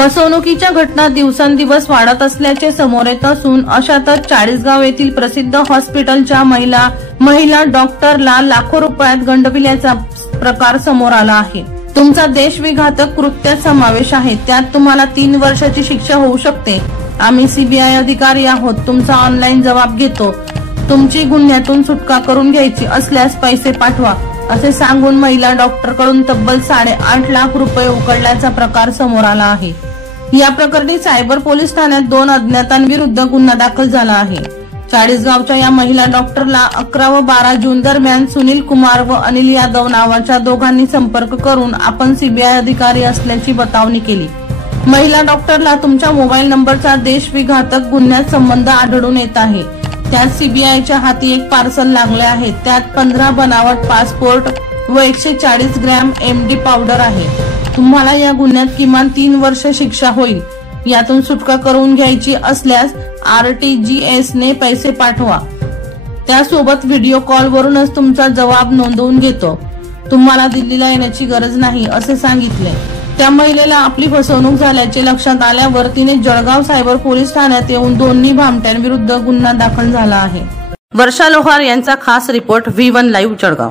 फसवणुकीच्या घटना दिवसेंदिवस वाढत असल्याचे समोर येत असून अशातच चाळीसगाव येथील प्रसिद्ध हॉस्पिटलच्या महिला डॉक्टरला लाखो रुपयात गंडविल्याचा प्रकार समोर आला आहे। तुमचा देशविघातक कृत्यात समावेश आहे, त्यात तुम्हाला 3 वर्षाची शिक्षा होऊ शकते। आम्ही सीबीआय अधिकारी आहोत, तुमचा ऑनलाईन जबाब घेतो। तुमची गुन्ह्यातून सुटका करून घ्यायची असल्यास पैसे पाठवा, असे सांगून महिला डॉक्टरकडून तब्बल 8.5 लाख रुपये उकळल्याचा प्रकार समोर आला आहे। या प्रकरणी सायबर पोलीस ठाण्यात 2 अज्ञातांविरुद्ध गुन्हा दाखल झाला आहे। चाळीसगावच्या या महिला डॉक्टरला 11 व 12 जून दरम्यान सुनील कुमार व अनिल यादव नावाच्या दोघांनी संपर्क करून आपण सीबीआय अधिकारी असल्याची बतावणी केली। महिला डॉक्टरला तुमच्या मोबाईल नंबरचा देशविघातक गुन्ह्यात संबंध आढळून येत आहे। त्यात सीबीआयच्या हाती एक पार्सल लागले आहे। त्यात 15 बनावट पासपोर्ट व 140 ग्रॅम एमडी पावडर आहे। तुम्हाला या गुन्ह्यात किमान 3 वर्ष शिक्षा होईल। यातून सुटका करून घ्यायची असल्यास RTGS ने पैसे पाठवा, त्यासोबत व्हिडिओ कॉल वरूनच तुमचा जबाब नोंदवून घेतो। तुम्हाला दिल्लीला येण्याची गरज नाही, असे सांगितले। त्या महिलेला आपली फसवणूक झाल्याचे लक्षात आल्यावर तिने जळगाव सायबर पोलीस ठाण्यात येऊन दोन्ही भामट्यांविरुद्ध गुन्हा दाखल झाला आहे। वर्षा लोहार यांचा खास रिपोर्ट V1 लाईव्ह जळगाव।